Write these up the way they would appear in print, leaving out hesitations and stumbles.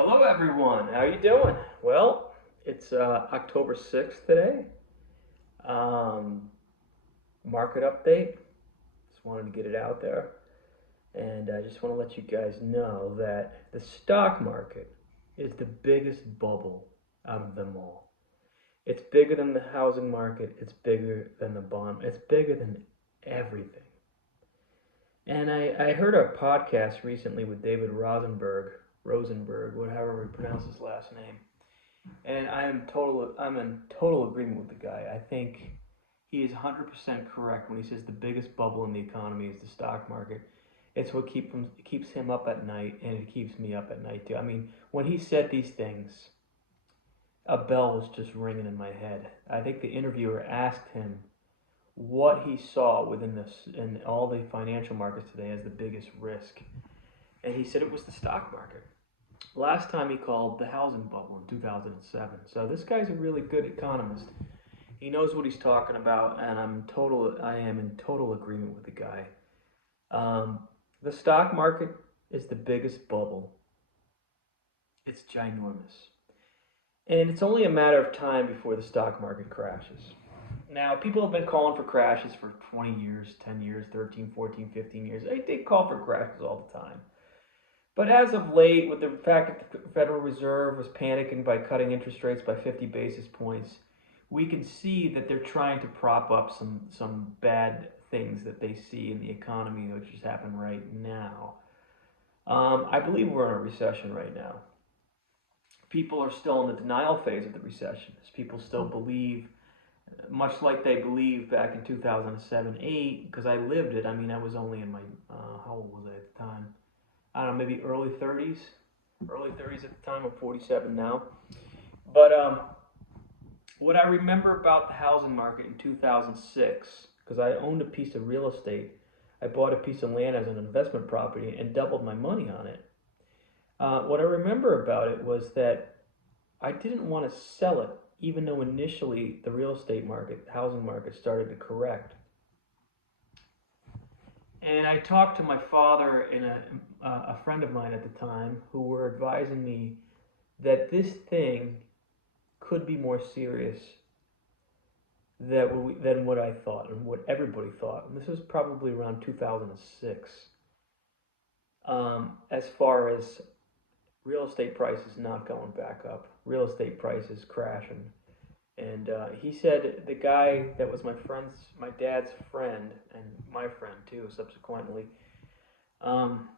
Hello, everyone. How you doing? Well, it's October 6th today. Um, Market update. Just wanted to get it out there. And I just want to let you guys know that the stock market is the biggest bubble out of them all. It's bigger than the housing market. It's bigger than the bond. It's bigger than everything. And I heard a podcast recently with David Rosenberg, whatever we pronounce his last name. And I'm in total agreement with the guy. I think he is 100% correct when he says the biggest bubble in the economy is the stock market. It's what keeps him up at night, and it keeps me up at night too. I mean, when he said these things, a bell was just ringing in my head. I think the interviewer asked him what he saw within this in all the financial markets today as the biggest risk, and he said it was the stock market. Last time he called the housing bubble in 2007. So this guy's a really good economist. He knows what he's talking about, and I am in total agreement with the guy. Um, the stock market is the biggest bubble. It's ginormous. And it's only a matter of time before the stock market crashes. Now, people have been calling for crashes for 20 years, 10 years, 13, 14, 15 years. They call for crashes all the time. But as of late, with the fact that the Federal Reserve was panicking by cutting interest rates by 50 basis points, we can see that they're trying to prop up some bad things that they see in the economy, which is happening right now. I believe we're in a recession right now. People are still in the denial phase of the recession. People still believe, much like they believed back in 2007, 8, because I lived it. I mean, I was only in my, how old was I at the time? I don't know, maybe early 30s. Early 30s at the time. I'm 47 now. But what I remember about the housing market in 2006, because I owned a piece of real estate, I bought a piece of land as an investment property and doubled my money on it. What I remember about it was that I didn't want to sell it, even though initially the real estate market, housing market started to correct. And I talked to my father and a friend of mine at the time who were advising me that this thing could be more serious than what I thought and what everybody thought. And this was probably around 2006. As far as real estate prices not going back up, real estate prices crashing. And he said the guy that was my dad's friend, and my friend too, subsequently, um,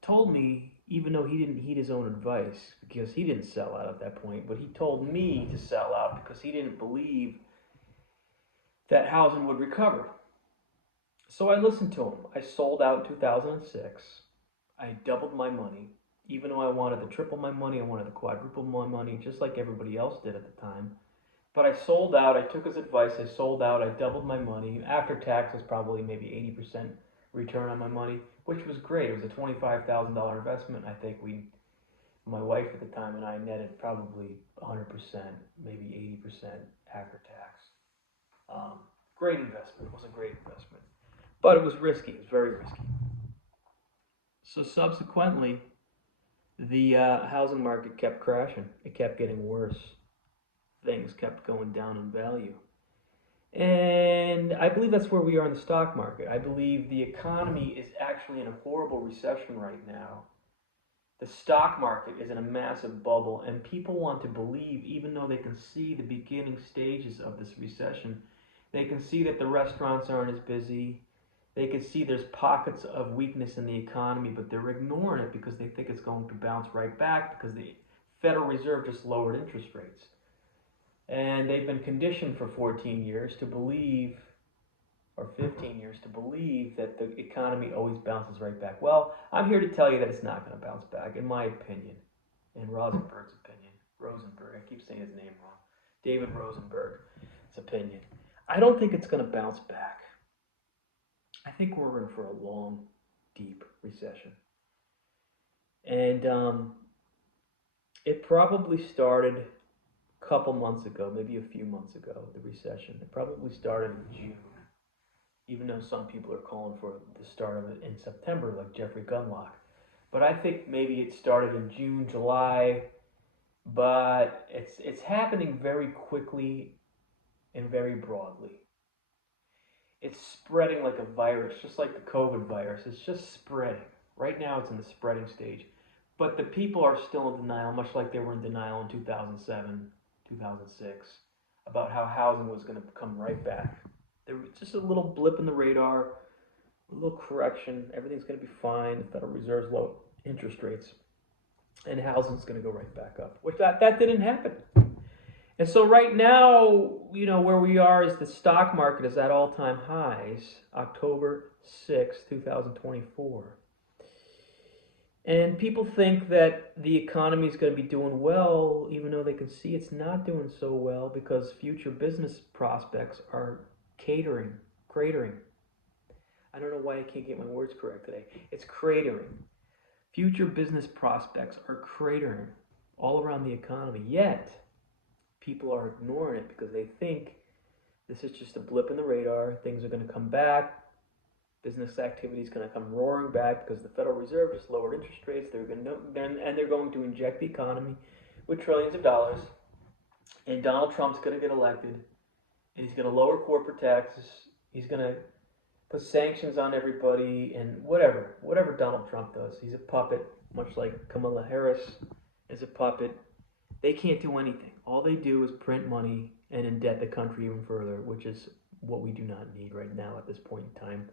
told me, even though he didn't heed his own advice, because he didn't sell out at that point, but he told me to sell out because he didn't believe that housing would recover. So I listened to him. I sold out in 2006. I doubled my money. Even though I wanted to triple my money, I wanted to quadruple my money, just like everybody else did at the time. But I sold out. I took his advice. I sold out. I doubled my money. After taxes, probably maybe 80% return on my money, which was great. It was a $25,000 investment. I think my wife at the time and I netted probably 100%, maybe 80% after tax. Um, Great investment. It was a great investment. But it was risky. It was very risky. So subsequently, the housing market kept crashing. It kept getting worse. Things kept going down in value. And I believe that's where we are in the stock market. I believe the economy is actually in a horrible recession right now. The stock market is in a massive bubble, and people want to believe, even though they can see the beginning stages of this recession, they can see that the restaurants aren't as busy. They can see there's pockets of weakness in the economy, but they're ignoring it because they think it's going to bounce right back because the Federal Reserve just lowered interest rates. And they've been conditioned for 14 years to believe, or 15 years to believe, that the economy always bounces right back. Well, I'm here to tell you that it's not going to bounce back, in my opinion, in Rosenberg's opinion. Rosenberg, I keep saying his name wrong. David Rosenberg's opinion. I don't think it's going to bounce back. I think we're in for a long, deep recession. And it probably started a couple months ago, maybe a few months ago, the recession. It probably started in June, even though some people are calling for the start of it in September, like Jeffrey Gundlach. but I think maybe it started in June, July, but it's happening very quickly and very broadly. It's spreading like a virus, just like the COVID virus. It's just spreading. Right now, it's in the spreading stage. But the people are still in denial, much like they were in denial in 2007, 2006, about how housing was going to come right back. There was just a little blip in the radar, a little correction. Everything's going to be fine. The Federal Reserve's low interest rates, and housing's going to go right back up, which that didn't happen. And so right now, where we are is the stock market is at all-time highs, October 6, 2024. And people think that the economy is going to be doing well, even though they can see it's not doing so well because future business prospects are cratering. I don't know why I can't get my words correct today. It's cratering. Future business prospects are cratering all around the economy. Yet, people are ignoring it because they think this is just a blip in the radar. Things are going to come back. Business activity is going to come roaring back because the Federal Reserve just lowered interest rates. They're going to inject the economy with trillions of dollars. And Donald Trump's going to get elected. And he's going to lower corporate taxes. He's going to put sanctions on everybody and whatever Donald Trump does. He's a puppet, much like Kamala Harris is a puppet. They can't do anything. All they do is print money and indebt the country even further, which is what we do not need right now at this point in time.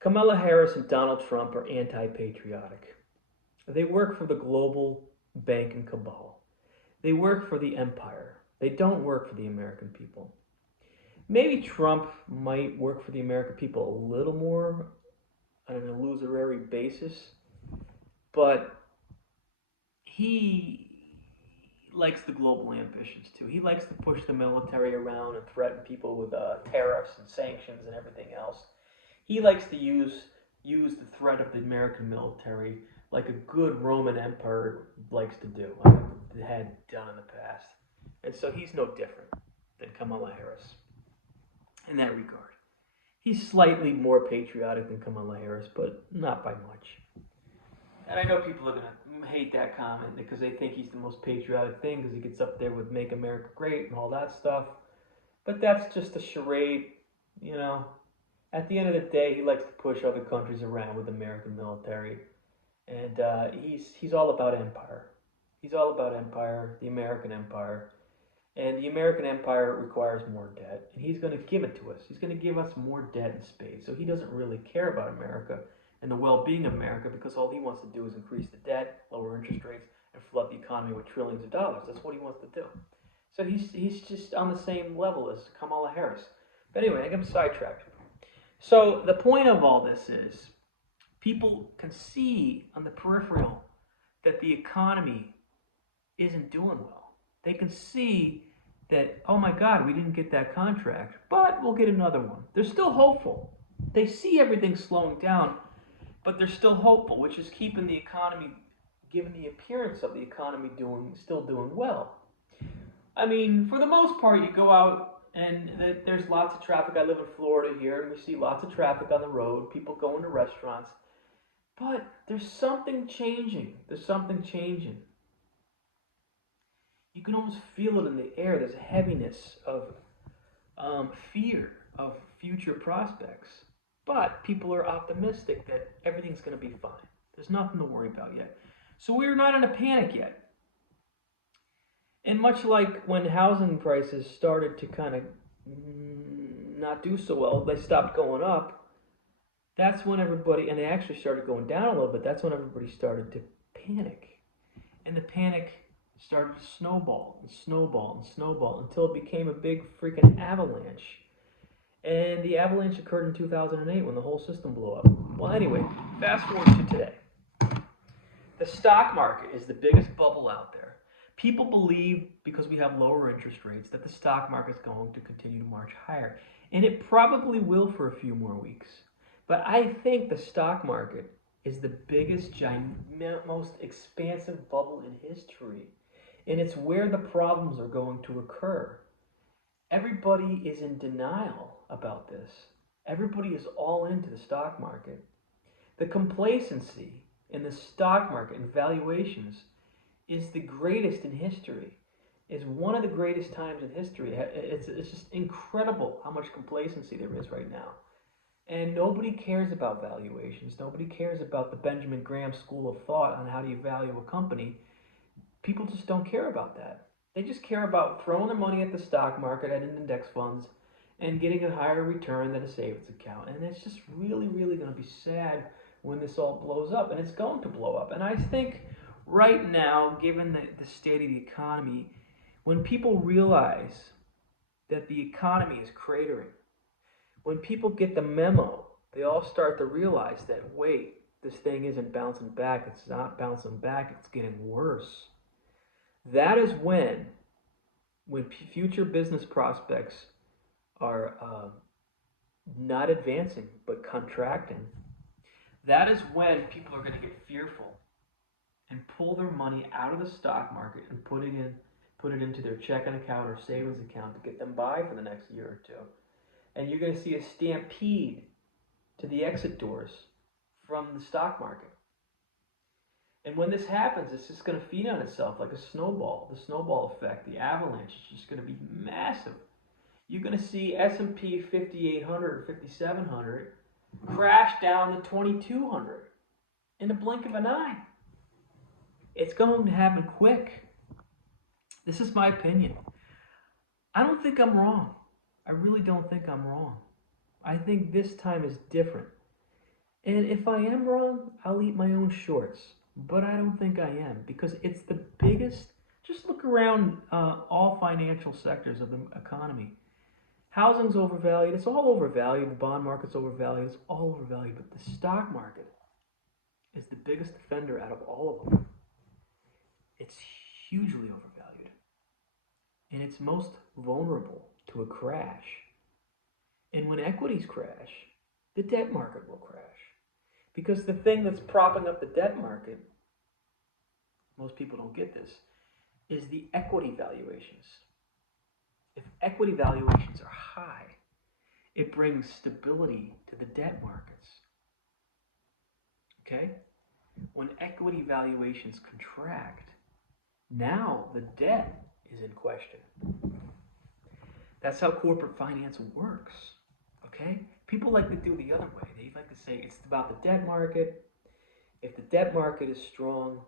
Kamala Harris and Donald Trump are anti-patriotic. They work for the global banking cabal. They work for the empire. They don't work for the American people. Maybe Trump might work for the American people a little more on an illusory basis, but he likes the global ambitions too. He likes to push the military around and threaten people with tariffs and sanctions and everything else. He likes to use the threat of the American military like a good Roman emperor likes to do, had done in the past. And so he's no different than Kamala Harris in that regard. He's slightly more patriotic than Kamala Harris, but not by much. And I know people are going to hate that comment because they think he's the most patriotic thing because he gets up there with Make America Great and all that stuff. But that's just a charade, you know. At the end of the day, he likes to push other countries around with the American military. And he's all about empire. He's all about empire, the American empire. And the American empire requires more debt. And he's going to give it to us. He's going to give us more debt in spades. So he doesn't really care about America and the well-being of America because all he wants to do is increase the debt, lower interest rates, and flood the economy with trillions of dollars. That's what he wants to do. So he's just on the same level as Kamala Harris. But anyway, I get sidetracked. So the point of all this is people can see on the peripheral that the economy isn't doing well. They can see that, oh my God, we didn't get that contract, but we'll get another one. They're still hopeful. They see everything slowing down, but they're still hopeful, which is keeping the economy, giving the appearance of the economy still doing well. I mean, for the most part, you go out and there's lots of traffic. I live in Florida here, and we see lots of traffic on the road, people going to restaurants. But there's something changing. There's something changing. You can almost feel it in the air. There's a heaviness of fear of future prospects. But people are optimistic that everything's going to be fine. There's nothing to worry about yet. So we're not in a panic yet. And much like when housing prices started to kind of not do so well, they stopped going up. That's when everybody, and they actually started going down a little bit, that's when everybody started to panic. And the panic started to snowball and snowball and snowball until it became a big freaking avalanche. And the avalanche occurred in 2008 when the whole system blew up. Well, anyway, fast forward to today. The stock market is the biggest bubble out there. People believe, because we have lower interest rates, that the stock market is going to continue to march higher. And it probably will for a few more weeks. But I think the stock market is the biggest, most expansive bubble in history. And it's where the problems are going to occur. Everybody is in denial about this. Everybody is all into the stock market. The complacency in the stock market and valuations is the greatest in history. Is one of the greatest times in history. It's just incredible how much complacency there is right now. And nobody cares about valuations. Nobody cares about the Benjamin Graham school of thought on how do you value a company. People just don't care about that. They just care about throwing their money at the stock market, at index funds, and getting a higher return than a savings account. And it's just really, really going to be sad when this all blows up. And it's going to blow up. And I think right now, given the state of the economy, when people realize that the economy is cratering, when people get the memo, they all start to realize that, wait, this thing isn't bouncing back. It's not bouncing back. It's getting worse. That is when future business prospects are not advancing but contracting. That is when people are going to get fearful and pull their money out of the stock market and put it into their checking account or savings account to get them by for the next year or two. And you're going to see a stampede to the exit doors from the stock market. And when this happens, it's just going to feed on itself like a snowball. The snowball effect, the avalanche is just going to be massive. You're going to see S&P 5800 or 5700 crash down to 2200 in the blink of an eye. It's going to happen quick. This is my opinion. I don't think I'm wrong. I really don't think I'm wrong. I think this time is different. And if I am wrong, I'll eat my own shorts. But I don't think I am, because it's the biggest. Just look around all financial sectors of the economy. Housing's overvalued. It's all overvalued. The bond market's overvalued. It's all overvalued. But the stock market is the biggest offender out of all of them. It's hugely overvalued. And it's most vulnerable to a crash. And when equities crash, the debt market will crash. Because the thing that's propping up the debt market, most people don't get this, is the equity valuations. If equity valuations are high, it brings stability to the debt markets. Okay? When equity valuations contract, now the debt is in question. That's how corporate finance works. Okay? People like to do the other way. They like to say it's about the debt market. If the debt market is strong,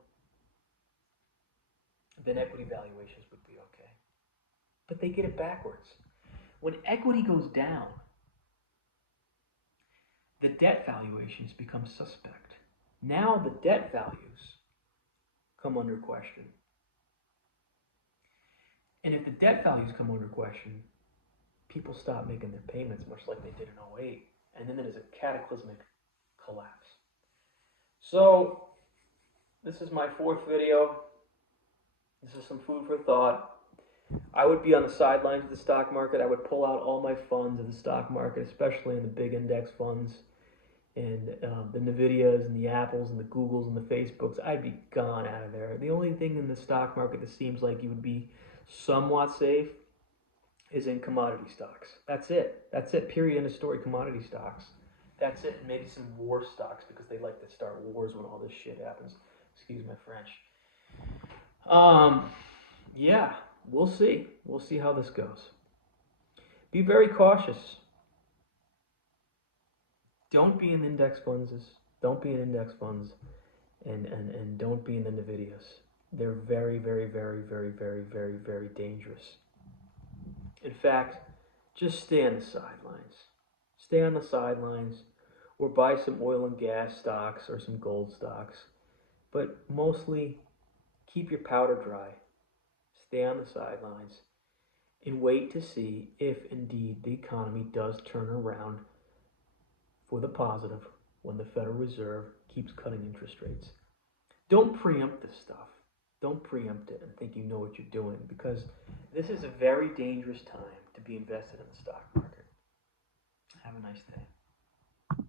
then equity valuations would be okay. But they get it backwards. When equity goes down, the debt valuations become suspect. Now the debt values come under question. And if the debt values come under question, people stop making their payments, much like they did in 08. And then there's a cataclysmic collapse. So, this is my 4th video. This is some food for thought. I would be on the sidelines of the stock market. I would pull out all my funds in the stock market, especially in the big index funds, and the Nvidias and the Apples and the Googles and the Facebooks. I'd be gone out of there. The only thing in the stock market that seems like you would be somewhat safe is in commodity stocks. That's it. That's it. Period. End of story. Commodity stocks. That's it. And maybe some war stocks, because they like to start wars when all this shit happens. Excuse my French. Yeah, we'll see. We'll see how this goes. Be very cautious. Don't be in index funds. Don't be in index funds, and don't be in the Nvidias. They're very, very, very, very, very, very, very dangerous. In fact, just stay on the sidelines. Stay on the sidelines, or buy some oil and gas stocks or some gold stocks. But mostly, keep your powder dry. Stay on the sidelines and wait to see if indeed the economy does turn around for the positive when the Federal Reserve keeps cutting interest rates. Don't preempt this stuff. Don't preempt it and think you know what you're doing, because this is a very dangerous time to be invested in the stock market. Have a nice day.